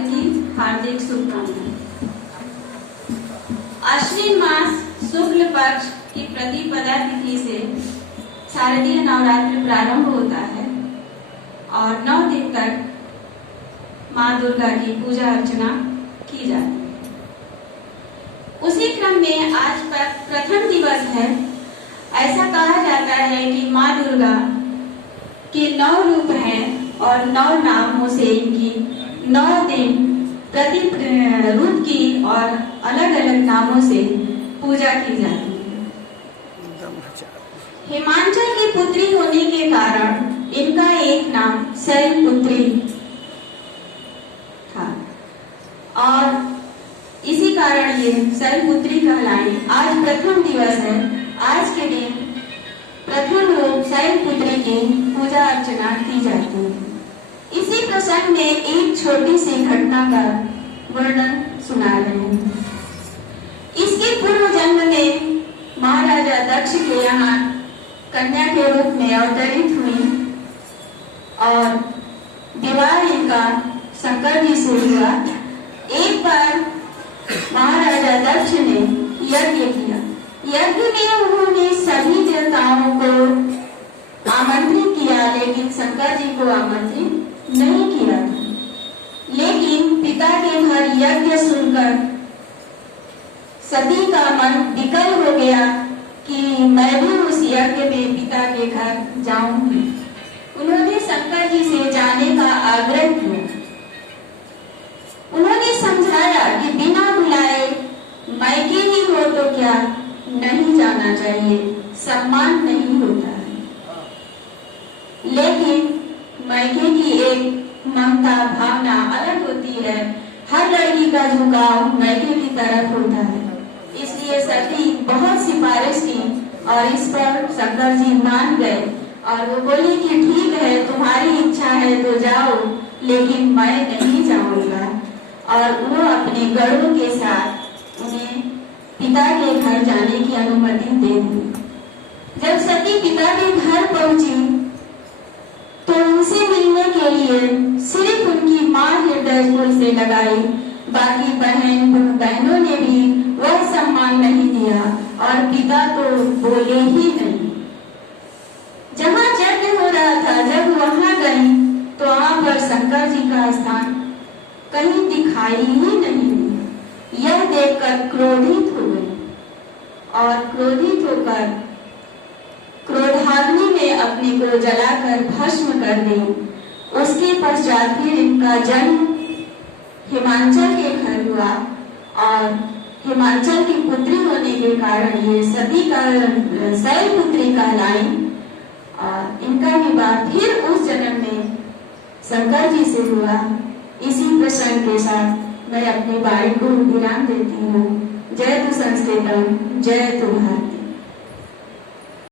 नवरात्रि की हार्दिक शुभकामनाएं। आश्विन मास शुक्ल पक्ष की प्रतिपदा तिथि से शारदीय नवरात्रि प्रारंभ होता है और 9 दिन तक माँ दुर्गा की पूजा अर्चना की जाती है। उसी क्रम में आज प्रथम दिवस है। ऐसा कहा जाता है कि माँ दुर्गा के 9 रूप हैं और 9 नामों से इनकी 9 दिन प्रति रूप की और अलग अलग नामों से पूजा की जाती है। हिमांचल की पुत्री होने के कारण इनका एक नाम शैलपुत्री था और इसी कारण ये शैलपुत्री कहलाई। आज प्रथम दिवस है। आज के दिन प्रथम रूप शैलपुत्री की पूजा अर्चना की जाती है। इसी प्रसंग में एक छोटी सी घटना का वर्णन सुना रहे हैं। इसके पूर्व जन्म में महाराजा दक्ष के यहाँ कन्या के रूप में अवतरित हुई और विवाह इनका शंकर जी से हुआ। एक बार महाराजा दक्ष ने यज्ञ किया। यज्ञ में उन्होंने सभी देवताओं को आमंत्रित किया, लेकिन शंकर जी को आमंत्रित नहीं किया था। लेकिन पिता के घर यज्ञ सुनकर सती का मन विकल हो गया कि मैं भी उस यज्ञ में पिता के घर जाऊंगी। उन्होंने शंकर जी से जाने का आग्रह किया। उन्होंने समझाया कि बिना बुलाए मायके ही हो तो क्या नहीं जाना चाहिए, सम्मान नहीं होता है। लेकिन मायके की एक ममता भावना अलग होती है। हर लड़की का झुकाव मायके की तरफ होता है। इसलिए सती बहुत सिफारिश की और इस पर शंकर जी मान गए और वो बोली कि ठीक है, तुम्हारी इच्छा है तो जाओ, लेकिन मैं नहीं जाऊंगा। और वो अपने गढ़ों के साथ उन्हें पिता के घर जाने की अनुमति दे दी। जब सती पिता के घर पहुंची तो उनसे मिलने के लिए सिर्फ उनकी माँ हृदय से लगाई। बाकी बहनों ने भी वह सम्मान नहीं दिया और पिता तो बोले ही नहीं। जहाँ यज्ञ हो रहा था, जब वहां गई तो वहां पर शंकर जी का स्थान कहीं दिखाई ही नहीं दिया। यह देखकर क्रोधित हो गई और क्रोधित होकर क्रोधाग्नि में अपने को जलाकर भस्म कर दी। उसके पश्चात फिर इनका जन्म हिमांचल के घर हुआ और हिमांचल की पुत्री होने के कारण ये सती का शैलपुत्री कहलाई। और इनका विवाह फिर उस जन्म में शंकर जी से हुआ। इसी प्रसंग के साथ मैं अपनी वाणी को विराम देती हूँ। जय तु संस्कृतम, जय तु भारत।